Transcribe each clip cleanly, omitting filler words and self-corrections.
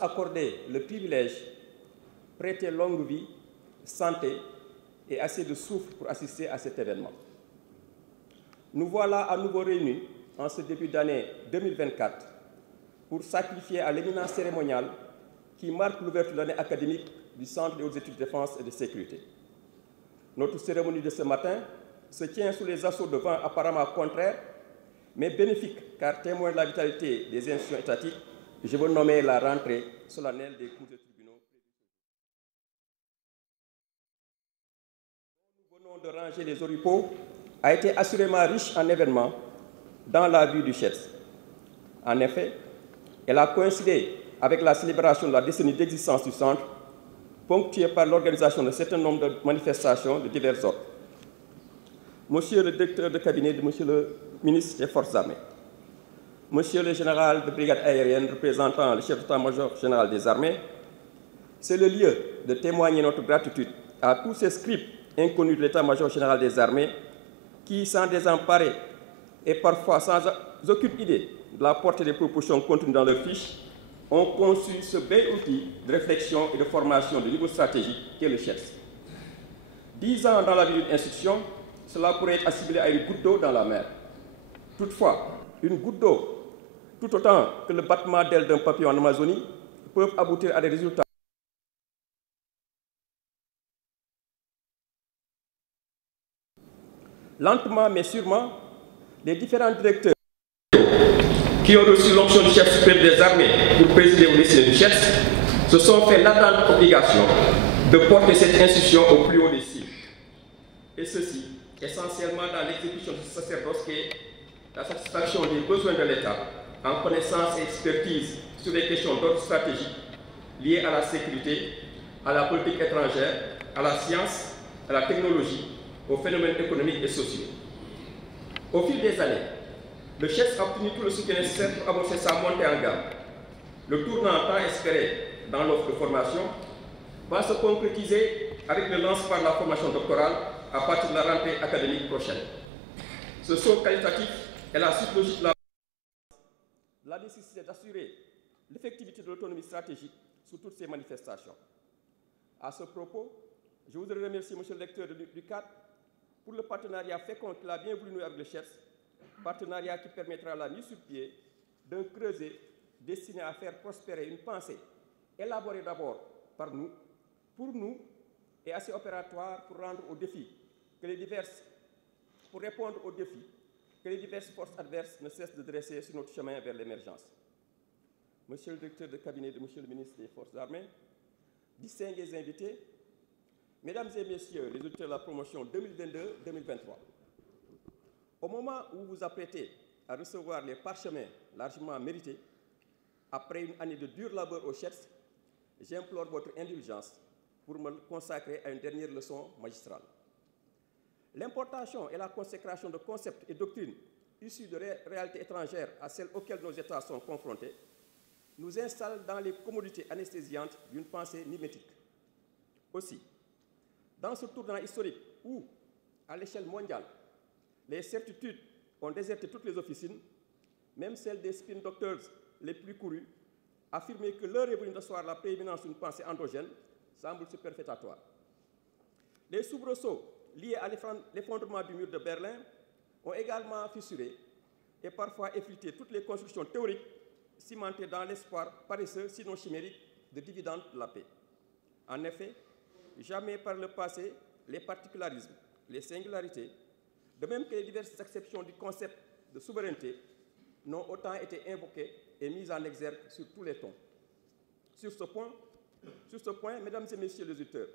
accordé le privilège, prêter longue vie, santé et assez de souffle pour assister à cet événement. Nous voilà à nouveau réunis en ce début d'année 2024 pour sacrifier à l'éminence cérémoniale qui marque l'ouverture de l'année académique du Centre des hautes études de défense et de sécurité. Notre cérémonie de ce matin se tient sous les assauts de vent apparemment contraires, mais bénéfiques, car témoin de la vitalité des institutions étatiques, je veux nommer la rentrée solennelle des cours et tribunaux. Nous venons de ranger les oripeaux a été assurément riche en événements dans la vie du chef. En effet, elle a coïncidé avec la célébration de la décennie d'existence du centre, ponctuée par l'organisation d'un certain nombre de manifestations de divers ordres. Monsieur le directeur de cabinet de Monsieur le ministre des Forces armées, Monsieur le général de brigade aérienne représentant le chef d'état-major général des armées, c'est le lieu de témoigner notre gratitude à tous ces scribes inconnus de l'état-major général des armées qui, sans désemparer et parfois sans aucune idée de la portée des propositions contenues dans leur fiche, ont conçu ce bel outil de réflexion et de formation de niveau stratégique qu'est le CHEPS. 10 ans dans la vie d'une institution, cela pourrait être assimilé à une goutte d'eau dans la mer. Toutefois, une goutte d'eau, tout autant que le battement d'ailes d'un papillon en Amazonie, peuvent aboutir à des résultats. Lentement mais sûrement, les différents directeurs qui ont reçu l'onction du chef suprême des armées pour présider au décider du chef se sont fait l'ardente obligation de porter cette institution au plus haut des cieux. Et ceci, essentiellement dans l'exécution de ce sacerdoce qui est la satisfaction des besoins de l'État en connaissance et expertise sur les questions d'ordre stratégique liées à la sécurité, à la politique étrangère, à la science, à la technologie, aux phénomènes économiques et sociaux. Au fil des années, le chef a obtenu tout le soutien nécessaire pour avancer sa montée en gamme. Le tournant tant espéré dans l'offre de formation va se concrétiser avec le lancement de la formation doctorale à partir de la rentrée académique prochaine. Ce saut qualitatif est la suite logique de la nécessité d'assurer l'effectivité de l'autonomie stratégique sous toutes ces manifestations. À ce propos, je voudrais remercier M. le lecteur du cadre pour le partenariat fécond qu'il a bien voulu nouer avec le chef, partenariat qui permettra la mise sur pied d'un creuset destiné à faire prospérer une pensée élaborée d'abord par nous, pour nous, et assez opératoire pour répondre aux défis que les diverses forces adverses ne cessent de dresser sur notre chemin vers l'émergence. Monsieur le directeur de cabinet de Monsieur le ministre des Forces armées, distingués invités, Mesdames et Messieurs les auditeurs de la promotion 2022-2023, au moment où vous vous apprêtez à recevoir les parchemins largement mérités, après une année de dur labeur au chef, j'implore votre indulgence pour me consacrer à une dernière leçon magistrale. L'importation et la consécration de concepts et doctrines issus de réalités étrangères à celles auxquelles nos États sont confrontés nous installent dans les commodités anesthésiantes d'une pensée mimétique. Aussi, dans ce tournant historique où, à l'échelle mondiale, les certitudes ont déserté toutes les officines, même celles des spin doctors les plus courus, affirmer que l'heure est venue d'asseoir la prééminence d'une pensée endogène semble superfétatoire. Les soubresauts liés à l'effondrement du mur de Berlin ont également fissuré et parfois effrité toutes les constructions théoriques cimentées dans l'espoir paresseux, sinon chimérique, de dividendes de la paix. En effet, jamais par le passé, les particularismes, les singularités, de même que les diverses exceptions du concept de souveraineté, n'ont autant été invoquées et mises en exergue sur tous les tons. Sur ce point, mesdames et messieurs les auditeurs,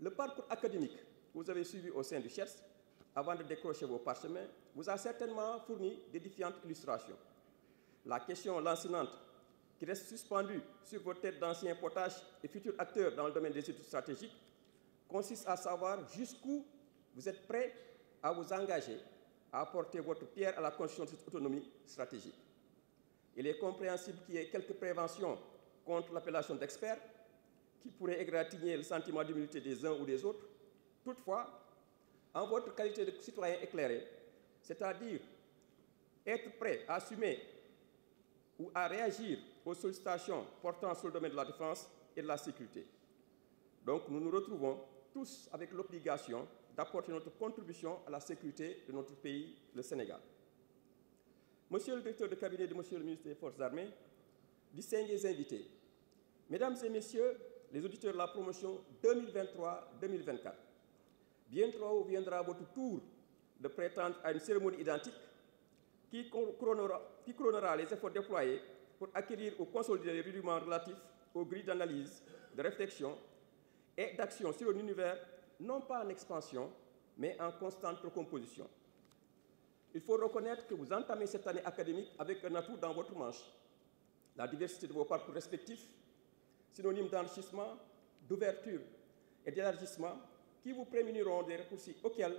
le parcours académique que vous avez suivi au sein du CHEPS, avant de décrocher vos parchemins, vous a certainement fourni d'édifiantes illustrations. La question lancinante qui reste suspendue sur vos têtes d'anciens potaches et futurs acteurs dans le domaine des études stratégiques consiste à savoir jusqu'où vous êtes prêts à vous engager à apporter votre pierre à la construction de cette autonomie stratégique. Il est compréhensible qu'il y ait quelques préventions contre l'appellation d'experts qui pourrait égratigner le sentiment d'humilité des uns ou des autres. Toutefois, en votre qualité de citoyen éclairé, c'est-à-dire être prêt à assumer ou à réagir aux sollicitations portant sur le domaine de la défense et de la sécurité. Donc nous nous retrouvons tous avec l'obligation d'apporter notre contribution à la sécurité de notre pays, le Sénégal. Monsieur le directeur de cabinet de Monsieur le ministre des Forces armées, distingués invités, Mesdames et Messieurs les auditeurs de la promotion 2023-2024, bientôt viendra votre tour de prétendre à une cérémonie identique qui couronnera les efforts déployés pour acquérir ou consolider les rudiments relatifs aux grilles d'analyse, de réflexion et d'action sur un univers non pas en expansion, mais en constante recomposition. Il faut reconnaître que vous entamez cette année académique avec un atout dans votre manche, la diversité de vos parcours respectifs, synonymes d'enrichissement, d'ouverture et d'élargissement qui vous prémuniront des raccourcis auxquels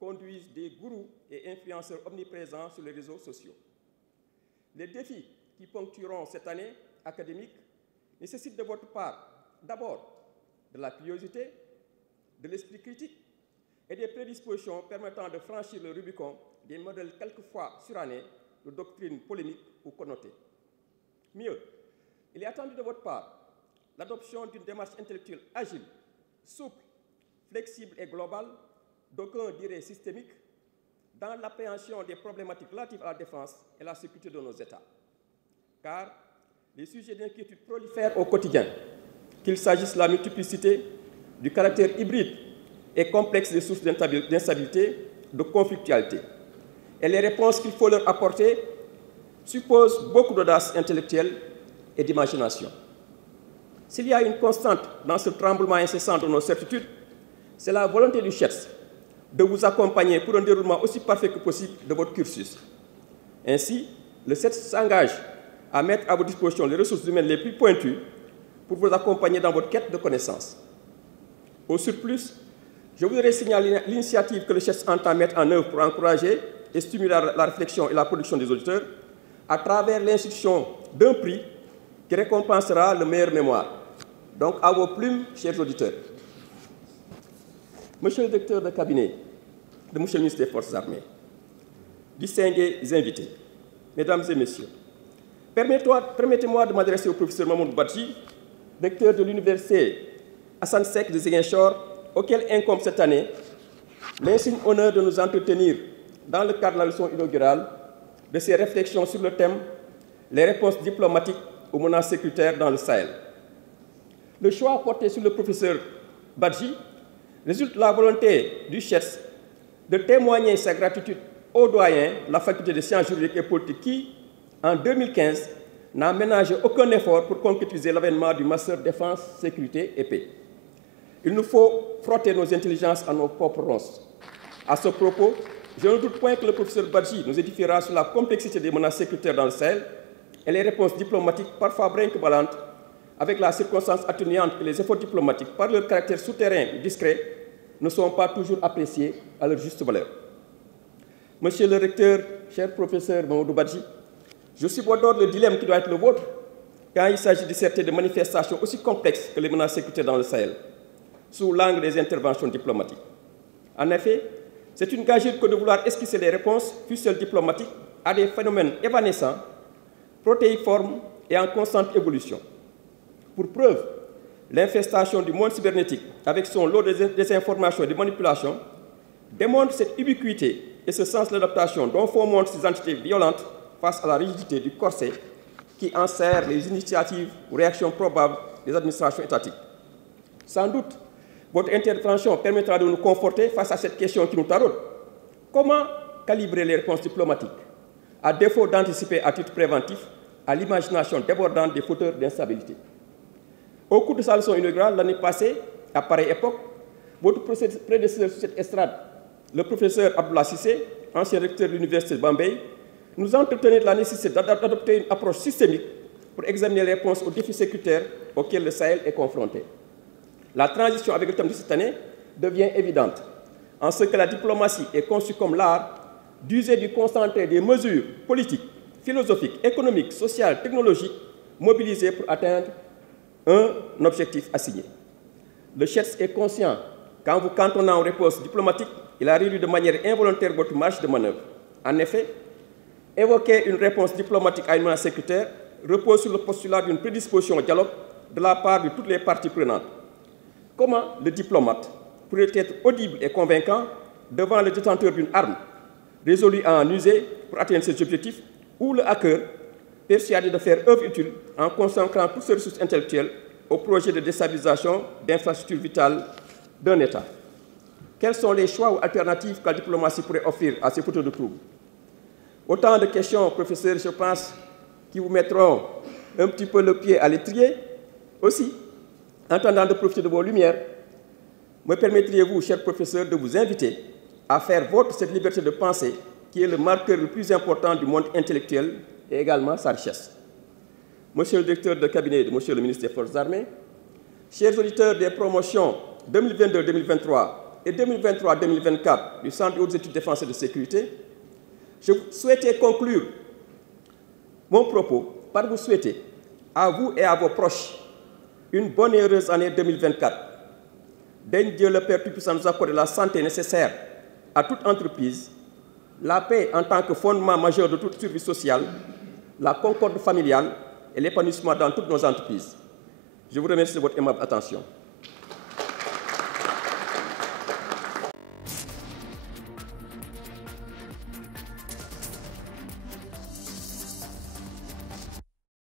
conduisent des gourous et influenceurs omniprésents sur les réseaux sociaux. Les défis qui ponctueront cette année académique nécessitent de votre part d'abord de la curiosité, de l'esprit critique et des prédispositions permettant de franchir le Rubicon des modèles quelquefois surannés de doctrines polémiques ou connotées. Mieux, il est attendu de votre part l'adoption d'une démarche intellectuelle agile, souple, flexible et globale, d'aucuns diraient systémique, dans l'appréhension des problématiques relatives à la défense et la sécurité de nos États. Car les sujets d'inquiétude prolifèrent au quotidien, qu'il s'agisse de la multiplicité, du caractère hybride et complexe des sources d'instabilité, de conflictualité. Et les réponses qu'il faut leur apporter supposent beaucoup d'audace intellectuelle et d'imagination. S'il y a une constante dans ce tremblement incessant de nos certitudes, c'est la volonté du CHETS de vous accompagner pour un déroulement aussi parfait que possible de votre cursus. Ainsi, le CHETS s'engage à mettre à votre disposition les ressources humaines les plus pointues pour vous accompagner dans votre quête de connaissances. Au surplus, je voudrais signaler l'initiative que le CHETS entend mettre en œuvre pour encourager et stimuler la réflexion et la production des auditeurs à travers l'institution d'un prix qui récompensera le meilleur mémoire. Donc, à vos plumes, chers auditeurs. Monsieur le directeur de cabinet de Monsieur le ministre des Forces armées, distingués invités, Mesdames et Messieurs, permettez-moi de m'adresser au professeur Mamoudou Badji, recteur de l'université Assane Seck de Ziguinchor, auquel incombe cette année l'insigne honneur de nous entretenir, dans le cadre de la leçon inaugurale, de ses réflexions sur le thème « Les réponses diplomatiques aux menaces sécuritaires dans le Sahel ». Le choix porté sur le professeur Badji résulte de la volonté du CHETS de témoigner sa gratitude aux doyens de la faculté de sciences juridiques et politiques qui, en 2015, n'a ménagé aucun effort pour concrétiser l'avènement du master défense, sécurité et paix. Il nous faut frotter nos intelligences à nos propres ronces. À ce propos, je ne doute point que le professeur Badji nous édifiera sur la complexité des menaces sécuritaires dans le Sahel et les réponses diplomatiques parfois brinque-ballantes, avec la circonstance atténuante que les efforts diplomatiques, par leur caractère souterrain et discret, ne sont pas toujours appréciés à leur juste valeur. Monsieur le recteur, cher professeur Mamoudou Badji, je subordonne le dilemme qui doit être le vôtre quand il s'agit de disserter de manifestations aussi complexes que les menaces sécuritaires dans le Sahel, sous l'angle des interventions diplomatiques. En effet, c'est une gageure que de vouloir esquisser les réponses, fussent-elles diplomatiques, à des phénomènes évanescents, protéiformes et en constante évolution. Pour preuve, l'infestation du monde cybernétique, avec son lot de désinformation et de manipulation, démontre cette ubiquité et ce sens de l'adaptation dont font montre ces entités violentes face à la rigidité du corset qui enserre les initiatives ou réactions probables des administrations étatiques. Sans doute, votre intervention permettra de nous conforter face à cette question qui nous taraude. Comment calibrer les réponses diplomatiques, à défaut d'anticiper à titre préventif à l'imagination débordante des fauteurs d'instabilité? Au cours de sa leçon inaugurale l'année passée, à pareille époque, votre prédécesseur sur cette estrade, le professeur Abdoulaye Cissé, ancien recteur de l'université de Bambey, nous entretenait de la nécessité d'adopter une approche systémique pour examiner les réponses aux défis sécuritaires auxquels le Sahel est confronté. La transition avec le thème de cette année devient évidente, en ce que la diplomatie est conçue comme l'art d'user du concentré des mesures politiques, philosophiques, économiques, sociales, technologiques, mobilisées pour atteindre un objectif assigné. Le CHETS est conscient qu'en vous cantonnant aux réponses diplomatiques, il a réduit de manière involontaire votre marge de manœuvre. En effet, Évoquer une réponse diplomatique à une menace sécuritaire repose sur le postulat d'une prédisposition au dialogue de la part de toutes les parties prenantes. Comment le diplomate pourrait être audible et convaincant devant le détenteur d'une arme, résolu à en user pour atteindre ses objectifs, ou le hacker persuadé de faire œuvre utile en consacrant toutes ses ressources intellectuelles au projet de déstabilisation d'infrastructures vitales d'un État? Quels sont les choix ou alternatives que la diplomatie pourrait offrir à ces fauteurs de troubles? Autant de questions, professeur, je pense, qui vous mettront un petit peu le pied à l'étrier. Aussi, en tentant de profiter de vos lumières, me permettriez-vous, cher professeur, de vous inviter à faire vôtre cette liberté de pensée qui est le marqueur le plus important du monde intellectuel et également sa richesse. Monsieur le directeur de cabinet de Monsieur le ministre des Forces armées, chers auditeurs des promotions 2022-2023 et 2023-2024 du Centre de hautes études de défense et de sécurité, je souhaitais conclure mon propos par vous souhaiter, à vous et à vos proches, une bonne et heureuse année 2024. Daigne Dieu le Père Tout-Puissant nous accorder la santé nécessaire à toute entreprise, la paix en tant que fondement majeur de toute survie sociale, la concorde familiale et l'épanouissement dans toutes nos entreprises. Je vous remercie de votre aimable attention.